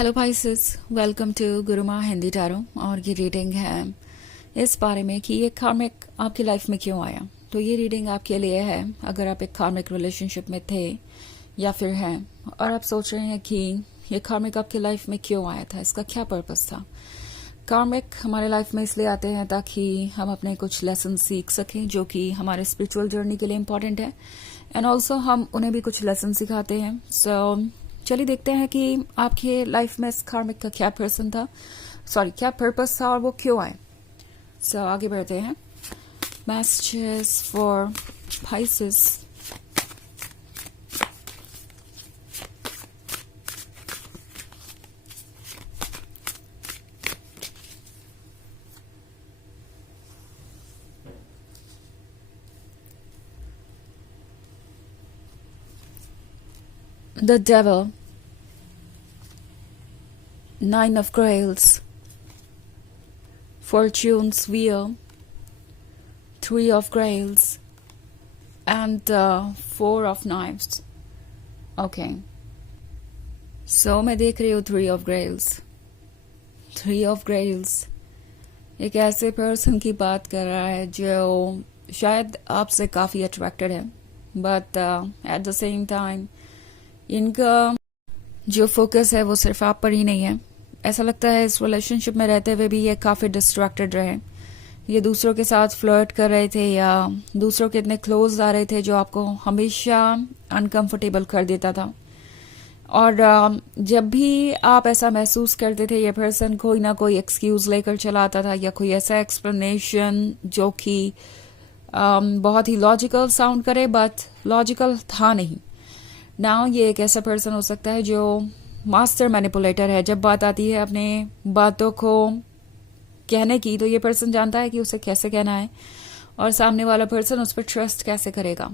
Hello Pisces, welcome to Guruma Hindi tarot. और ये reading है इस बारे में कि ये कार्मिक आपकी लाइफ में क्यों आया। तो ये रीडिंग आपके लिए है अगर आप एक कार्मिक रिलेशनशिप में थे या फिर हैं और आप सोच रहे हैं कि ये कार्मिक आपकी लाइफ में क्यों आया था, इसका क्या पर्पस था। कार्मिक हमारे लाइफ में इसलिए आते हैं ताकि हम अपने कुछ लेसन सीख सकें जो कि हमारे स्पिरिचुअल जर्नी के लिए इम्पोर्टेंट है, एंड ऑल्सो हम उन्हें भी कुछ लेसन सिखाते हैं। चलिए देखते हैं कि आपके लाइफ में इस कार्मिक का क्या क्या पर्पस था और वो क्यों आए। आगे बढ़ते हैं। Messages for Pisces. The Devil, Nine of Grails, Fortune's Wheel, Three of Grails, and Four of Knives. Okay. मैं देख रही हूँ Three of Grails एक ऐसे पर्सन की बात कर रहा है जो शायद आपसे काफी अट्रैक्टेड है, but at the same time इनका जो फोकस है वो सिर्फ आप पर ही नहीं है। ऐसा लगता है इस रिलेशनशिप में रहते हुए भी ये काफी डिस्ट्रैक्टेड रहे। ये दूसरों के साथ फ्लर्ट कर रहे थे या दूसरों के इतने क्लोज आ रहे थे जो आपको हमेशा अनकंफर्टेबल कर देता था। और जब भी आप ऐसा महसूस करते थे ये पर्सन कोई ना कोई एक्सक्यूज लेकर चला आता था या कोई ऐसा एक्सप्लेनेशन जो कि बहुत ही लॉजिकल साउंड करे बट लॉजिकल था नहीं। नाउ ये एक ऐसा पर्सन हो सकता है जो मास्टर मैनिपुलेटर है। जब बात आती है अपने बातों को कहने की तो ये पर्सन जानता है कि उसे कैसे कहना है और सामने वाला पर्सन उस पर ट्रस्ट कैसे करेगा।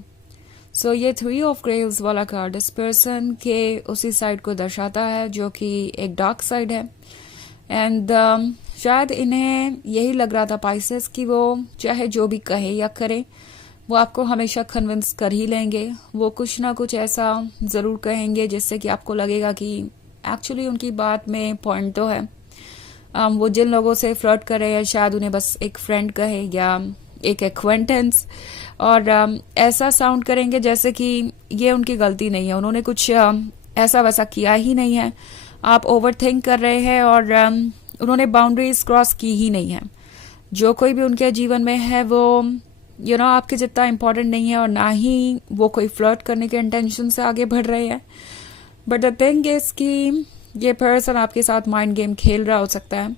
ये थ्री ऑफ ग्रेव्स वाला कार्ड इस पर्सन के उसी साइड को दर्शाता है जो कि एक डार्क साइड है। एंड शायद इन्हें यही लग रहा था पाइसेस कि वो चाहे जो भी कहे या करे वो आपको हमेशा कन्विंस कर ही लेंगे। वो कुछ ना कुछ ऐसा जरूर कहेंगे जिससे कि आपको लगेगा कि एक्चुअली उनकी बात में पॉइंट तो है। वो जिन लोगों से फ्लर्ट कर रहे हैं शायद उन्हें बस एक फ्रेंड कहे या एक एक्वेंटेंस, और ऐसा साउंड करेंगे जैसे कि ये उनकी गलती नहीं है, उन्होंने कुछ ऐसा वैसा किया ही नहीं है। आप ओवर थिंक कर रहे हैं और उन्होंने बाउंड्रीज क्रॉस की ही नहीं है। जो कोई भी उनके जीवन में है वो आपके जितना इम्पोर्टेंट नहीं है और ना ही वो कोई फ्लर्ट करने के इंटेंशन से आगे बढ़ रहे हैं। बट द थिंग इज कि ये पर्सन आपके साथ माइंड गेम खेल रहा हो सकता है।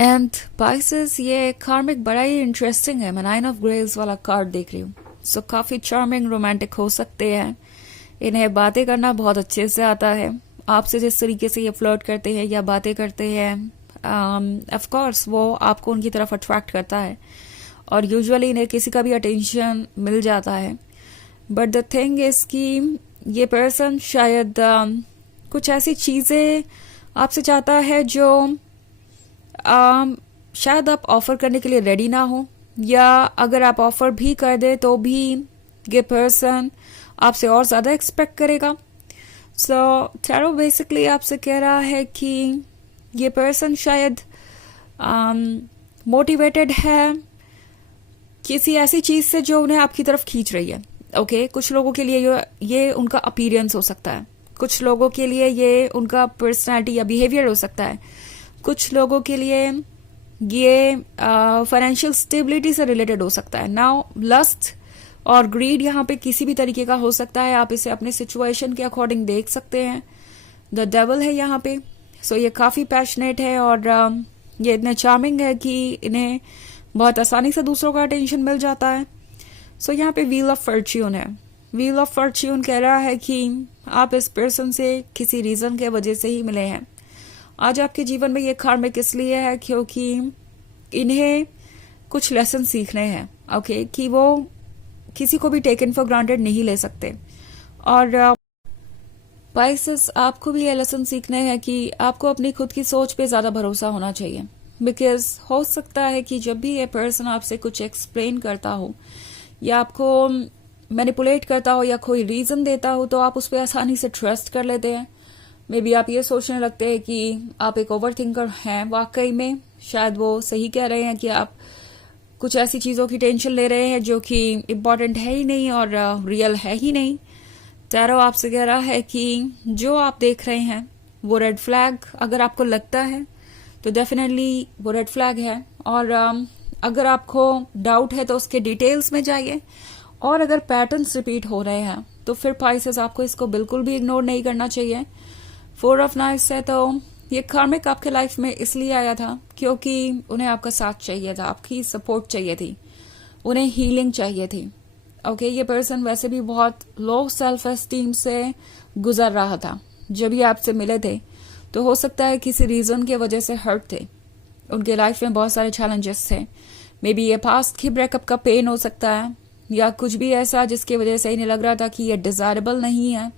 एंड पाइसेस ये कार्मिक बड़ा ही इंटरेस्टिंग है। मैं नाइन ऑफ ग्रेव्स वाला कार्ड देख रही हूँ। काफी चार्मिंग रोमांटिक हो सकते हैं। इन्हें बातें करना बहुत अच्छे से आता है। आपसे जिस तरीके से ये फ्लर्ट करते हैं या बातें करते हैं ऑफ कोर्स वो आपको उनकी तरफ अट्रैक्ट करता है और यूजुअली इन्हें किसी का भी अटेंशन मिल जाता है। बट द थिंग इज कि ये पर्सन शायद कुछ ऐसी चीजें आपसे चाहता है जो शायद आप ऑफर करने के लिए रेडी ना हो, या अगर आप ऑफर भी कर दे तो भी ये पर्सन आपसे और ज्यादा एक्सपेक्ट करेगा। टैरो बेसिकली आपसे कह रहा है कि ये पर्सन शायद मोटिवेटेड है किसी ऐसी चीज से जो उन्हें आपकी तरफ खींच रही है। ओके, कुछ लोगों के लिए ये उनका अपीयरेंस हो सकता है, कुछ लोगों के लिए ये उनका पर्सनालिटी या बिहेवियर हो सकता है, कुछ लोगों के लिए ये फाइनेंशियल स्टेबिलिटी से रिलेटेड हो सकता है। नाउ लस्ट और ग्रीड यहाँ पे किसी भी तरीके का हो सकता है। आप इसे अपने सिचुएशन के अकॉर्डिंग देख सकते हैं। द डेविल है यहाँ पे। ये काफी पैशनेट है और ये इतने चार्मिंग है कि इन्हें बहुत आसानी से दूसरों का अटेंशन मिल जाता है। यहाँ पे व्हील ऑफ फॉर्च्यून है। व्हील ऑफ फॉर्च्यून कह रहा है कि आप इस पर्सन से किसी रीजन के वजह से ही मिले हैं। आज आपके जीवन में ये कार्मिक इसलिए है क्योंकि इन्हें कुछ लेसन सीखने हैं। ओके, कि वो किसी को भी टेकन फॉर ग्रांटेड नहीं ले सकते। और पाइसेस आपको भी ये लेसन सीखने हैं कि आपको अपनी खुद की सोच पे ज्यादा भरोसा होना चाहिए। बिकॉज हो सकता है कि जब भी ये पर्सन आपसे कुछ एक्सप्लेन करता हो या आपको मैनिपुलेट करता हो या कोई रीजन देता हो तो आप उस पर आसानी से ट्रस्ट कर लेते हैं। मे बी आप ये सोचने लगते हैं कि आप एक ओवर थिंकर हैं। वाकई में शायद वो सही कह रहे हैं कि आप कुछ ऐसी चीज़ों की टेंशन ले रहे हैं जो कि इम्पॉर्टेंट है ही नहीं और रियल है ही नहीं। टैरो आपसे कह रहा है कि जो आप देख रहे हैं वो रेड फ्लैग अगर आपको लगता है तो डेफिनेटली वो रेड फ्लैग है। और अगर आपको डाउट है तो उसके डिटेल्स में जाइए। और अगर पैटर्न्स रिपीट हो रहे हैं तो फिर पाइसेस आपको इसको बिल्कुल भी इग्नोर नहीं करना चाहिए। 4 ऑफ नाइट्स है तो ये कार्मिक आपके लाइफ में इसलिए आया था क्योंकि उन्हें आपका साथ चाहिए था, आपकी सपोर्ट चाहिए थी, उन्हें हीलिंग चाहिए थी। ओके, ये पर्सन वैसे भी बहुत लो सेल्फ एस्टीम से गुजर रहा था। जब ये आपसे मिले थे तो हो सकता है किसी रीजन की वजह से हर्ट थे, उनके लाइफ में बहुत सारे चैलेंजेस थे। मे बी ये पास्ट की ब्रेकअप का पेन हो सकता है या कुछ भी ऐसा जिसकी वजह से इन्हें लग रहा था कि ये डिजायरेबल नहीं है,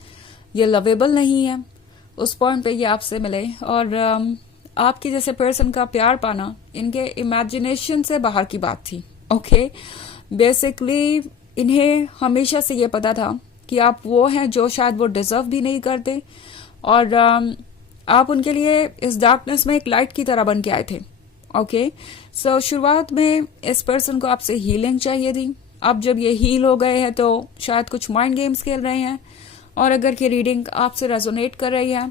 ये लवेबल नहीं है। उस पॉइंट पे ये आपसे मिले और आपके जैसे पर्सन का प्यार पाना इनके इमेजिनेशन से बाहर की बात थी। ओके, बेसिकली इन्हें हमेशा से ये पता था कि आप वो हैं जो शायद वो डिजर्व भी नहीं करते और आप उनके लिए इस डार्कनेस में एक लाइट की तरह बन के आए थे। ओके, सो शुरुआत में इस पर्सन को आपसे हीलिंग चाहिए थी। अब जब ये हील हो गए हैं तो शायद कुछ माइंड गेम्स खेल रहे हैं। और अगर ये रीडिंग आपसे रेजोनेट कर रही है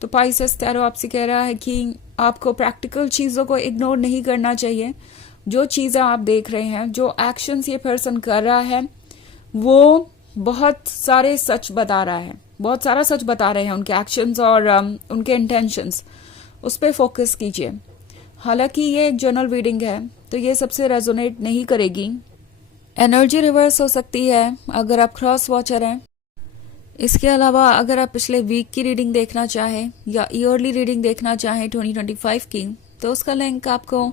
तो पाइसेस टैरो आपसे कह रहा है कि आपको प्रैक्टिकल चीज़ों को इग्नोर नहीं करना चाहिए। जो चीज़ें आप देख रहे हैं, जो एक्शंस ये पर्सन कर रहा है, वो बहुत सारे सच बता रहा है, बहुत सारा सच बता रहे हैं उनके एक्शंस और उनके इंटेंशंस। उस पर फोकस कीजिए। हालांकि ये एक जनरल रीडिंग है तो ये सबसे रेजोनेट नहीं करेगी। एनर्जी रिवर्स हो सकती है अगर आप क्रॉस वॉचर हैं। इसके अलावा अगर आप पिछले वीक की रीडिंग देखना चाहें या ईयरली रीडिंग देखना चाहें 2025 की, तो उसका लिंक आपको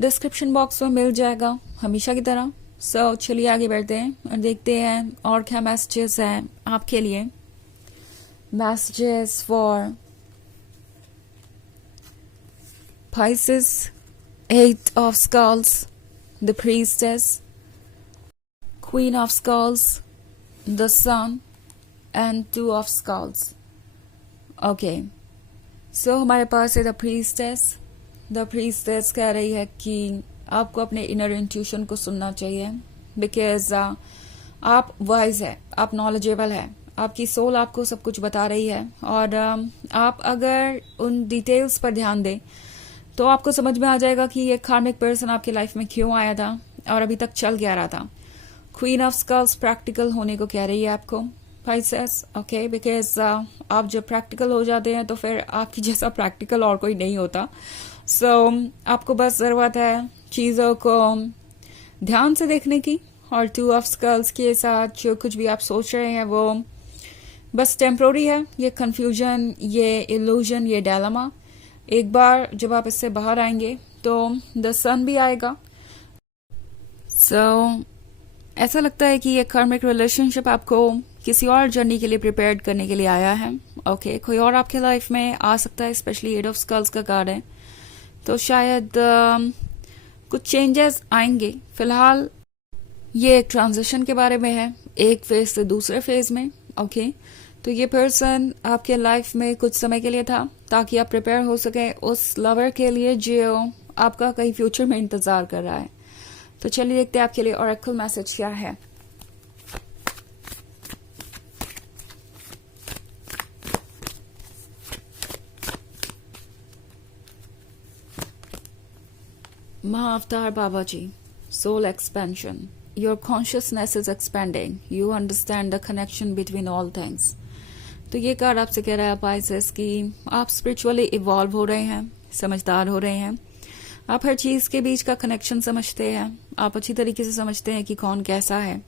डिस्क्रिप्शन बॉक्स में मिल जाएगा हमेशा की तरह। सो चलिए आगे बढ़ते हैं और देखते हैं और क्या मैसेजेस हैं आपके लिए। Messages for Pisces, 8 of Skulls, the Priestess, Queen of Skulls, the Sun, and 2 of Skulls. Okay, so हमारे पास है the Priestess. The Priestess कह रही है कि आपको अपने inner intuition को सुनना चाहिए because आप wise है, आप knowledgeable है, आपकी सोल आपको सब कुछ बता रही है और आप अगर उन डिटेल्स पर ध्यान दें तो आपको समझ में आ जाएगा कि ये कार्मिक पर्सन आपकी लाइफ में क्यों आया था और अभी तक चल क्या रहा था। क्वीन ऑफ स्कल्स प्रैक्टिकल होने को कह रही है आपको पाइसेस। ओके, बिकॉज आप जब प्रैक्टिकल हो जाते हैं तो फिर आपकी जैसा प्रैक्टिकल और कोई नहीं होता। सो आपको बस जरूरत है चीज़ों को ध्यान से देखने की और 2 ऑफ स्कल्स के साथ जो कुछ भी आप सोच रहे हैं वो बस टेम्प्रोरी है। ये कंफ्यूजन, ये इल्यूजन, ये डायलेमा, एक बार जब आप इससे बाहर आएंगे तो द सन भी आएगा। सो ऐसा लगता है कि ये कार्मिक रिलेशनशिप आपको किसी और जर्नी के लिए प्रिपेयर करने के लिए आया है। ओके, कोई और आपके लाइफ में आ सकता है, स्पेशली 8 ऑफ स्कल्स का कार्ड है तो शायद कुछ चेंजेस आएंगे। फिलहाल ये एक ट्रांजिशन के बारे में है, एक फेज से दूसरे फेज में। ओके, तो ये पर्सन आपके लाइफ में कुछ समय के लिए था ताकि आप प्रिपेयर हो सके उस लवर के लिए जो आपका कहीं फ्यूचर में इंतजार कर रहा है। तो चलिए देखते हैं आपके लिए ऑरेकल मैसेज क्या है। महाअवतार बाबा जी, soul expansion. Your consciousness is expanding. You understand the connection between all things. तो ये कार्ड आपसे कह रहा है पाइसेस कि आप स्पिरिचुअली इवॉल्व हो रहे हैं, समझदार हो रहे हैं, आप हर चीज के बीच का कनेक्शन समझते हैं, आप अच्छी तरीके से समझते हैं कि कौन कैसा है।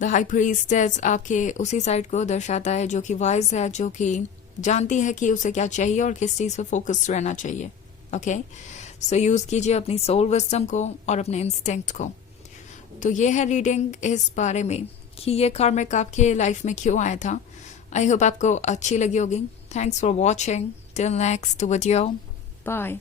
द हाई प्रीस्टेस आपके उसी साइड को दर्शाता है जो कि वाइज है, जो कि जानती है कि उसे क्या चाहिए और किस चीज पे फोकस्ड रहना चाहिए। ओके, सो यूज कीजिए अपनी सोल विजडम को और अपने इंस्टिंक्ट को। तो ये है रीडिंग इस बारे में कि ये कार्मिक आपके लाइफ में क्यों आया था। आई होप आपको अच्छी लगी होगी। Thanks for watching. Till next video, bye.